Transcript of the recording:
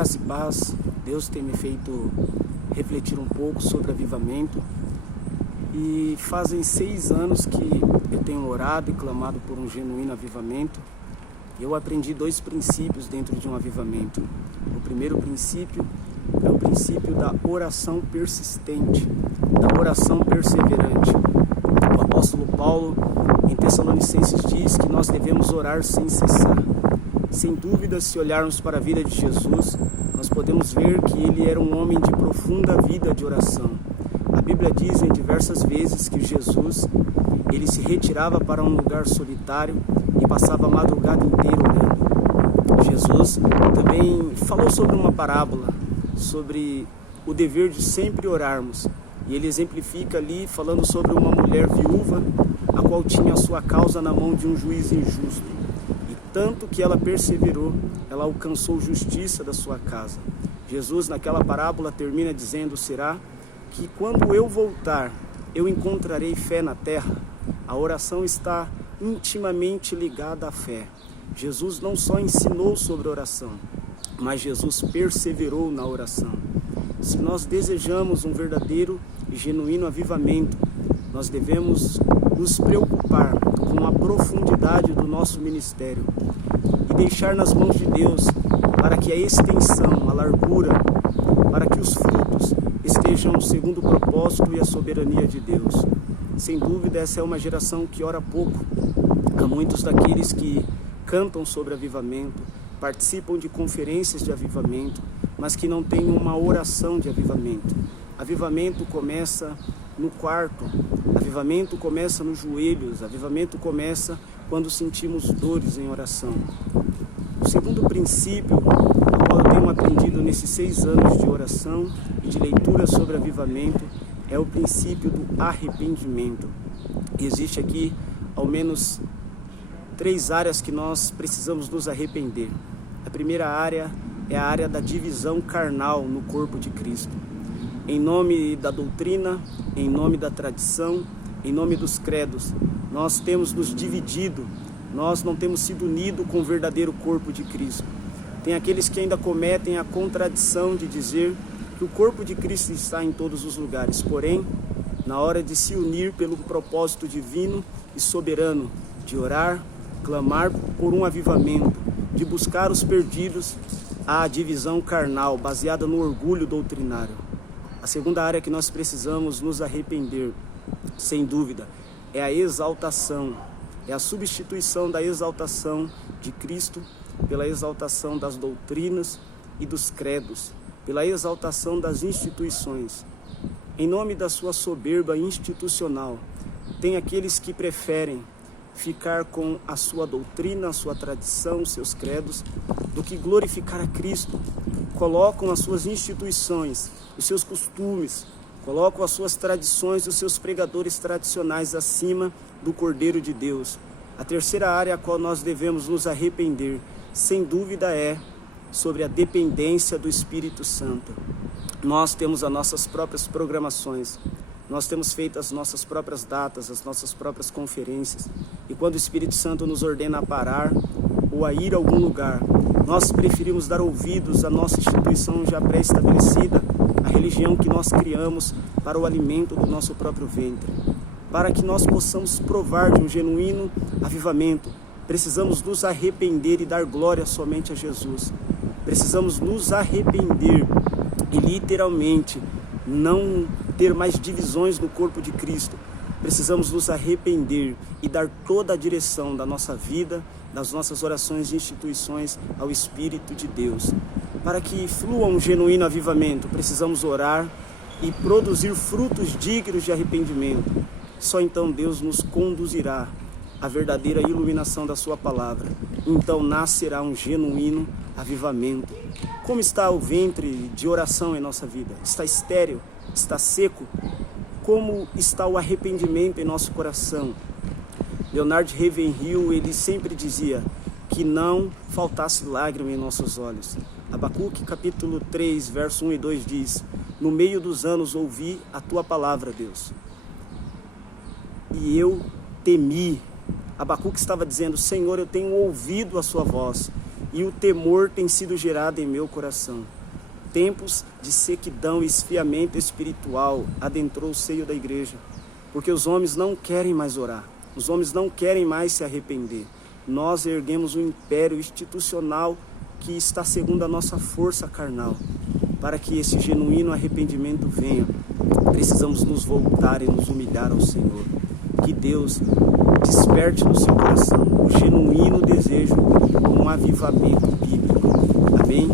Graça e paz. Deus tem me feito refletir um pouco sobre avivamento. E fazem 6 anos que eu tenho orado e clamado por um genuíno avivamento. E eu aprendi 2 princípios dentro de um avivamento. O primeiro princípio é o princípio da oração persistente, da oração perseverante. O apóstolo Paulo, em Tessalonicenses, diz que nós devemos orar sem cessar. Sem dúvida, se olharmos para a vida de Jesus, nós podemos ver que ele era um homem de profunda vida de oração. A Bíblia diz em diversas vezes que Jesus, ele se retirava para um lugar solitário e passava a madrugada inteira orando. Jesus também falou sobre uma parábola, sobre o dever de sempre orarmos. E ele exemplifica ali falando sobre uma mulher viúva, a qual tinha a sua causa na mão de um juiz injusto. E tanto que ela perseverou, ela alcançou justiça da sua casa. Jesus naquela parábola termina dizendo: será que quando eu voltar, eu encontrarei fé na terra? A oração está intimamente ligada à fé. Jesus não só ensinou sobre oração, mas Jesus perseverou na oração. Se nós desejamos um verdadeiro e genuíno avivamento, nós devemos nos preocupar com a profundidade do nosso ministério e deixar nas mãos de Deus para que a extensão, a largura, para que os frutos estejam segundo o propósito e a soberania de Deus. Sem dúvida, essa é uma geração que ora pouco. Há muitos daqueles que cantam sobre avivamento, participam de conferências de avivamento, mas que não têm uma oração de avivamento. Avivamento começa no quarto, avivamento começa nos joelhos, avivamento começa quando sentimos dores em oração. O segundo princípio, o qual eu tenho aprendido nesses 6 anos de oração e de leitura sobre avivamento, é o princípio do arrependimento. E existe aqui ao menos 3 áreas que nós precisamos nos arrepender. A primeira área é a área da divisão carnal no corpo de Cristo. Em nome da doutrina, em nome da tradição, em nome dos credos, nós temos nos dividido, nós não temos sido unidos com o verdadeiro corpo de Cristo. Tem aqueles que ainda cometem a contradição de dizer que o corpo de Cristo está em todos os lugares, porém, na hora de se unir pelo propósito divino e soberano, de orar, clamar por um avivamento, de buscar os perdidos, há a divisão carnal, baseada no orgulho doutrinário. A segunda área que nós precisamos nos arrepender, sem dúvida, é a exaltação, é a substituição da exaltação de Cristo pela exaltação das doutrinas e dos credos, pela exaltação das instituições. Em nome da sua soberba institucional, tem aqueles que preferem ficar com a sua doutrina, a sua tradição, os seus credos, do que glorificar a Cristo. Colocam as suas instituições, os seus costumes, colocam as suas tradições, os seus pregadores tradicionais acima do Cordeiro de Deus. A terceira área a qual nós devemos nos arrepender, sem dúvida, é sobre a dependência do Espírito Santo. Nós temos as nossas próprias programações, nós temos feito as nossas próprias datas, as nossas próprias conferências, e quando o Espírito Santo nos ordena a parar ou a ir a algum lugar, nós preferimos dar ouvidos à nossa instituição já pré-estabelecida, a religião que nós criamos para o alimento do nosso próprio ventre. Para que nós possamos provar de um genuíno avivamento, precisamos nos arrepender e dar glória somente a Jesus. Precisamos nos arrepender e literalmente não ter mais divisões no corpo de Cristo. Precisamos nos arrepender e dar toda a direção da nossa vida, das nossas orações e instituições ao Espírito de Deus. Para que flua um genuíno avivamento, precisamos orar e produzir frutos dignos de arrependimento. Só então Deus nos conduzirá à verdadeira iluminação da sua palavra. Então nascerá um genuíno avivamento. Como está o ventre de oração em nossa vida? Está estéril? Está seco? Como está o arrependimento em nosso coração? Leonard Ravenhill, ele sempre dizia que não faltasse lágrima em nossos olhos. Abacuque capítulo 3, verso 1 e 2 diz: no meio dos anos ouvi a tua palavra, Deus, e eu temi. Abacuque estava dizendo: Senhor, eu tenho ouvido a sua voz, e o temor tem sido gerado em meu coração. Tempos de sequidão e esfriamento espiritual adentrou o seio da igreja, porque os homens não querem mais orar, os homens não querem mais se arrepender. Nós erguemos um império institucional que está segundo a nossa força carnal. Para que esse genuíno arrependimento venha, precisamos nos voltar e nos humilhar ao Senhor. Que Deus desperte no seu coração o genuíno desejo por um avivamento bíblico. Amém?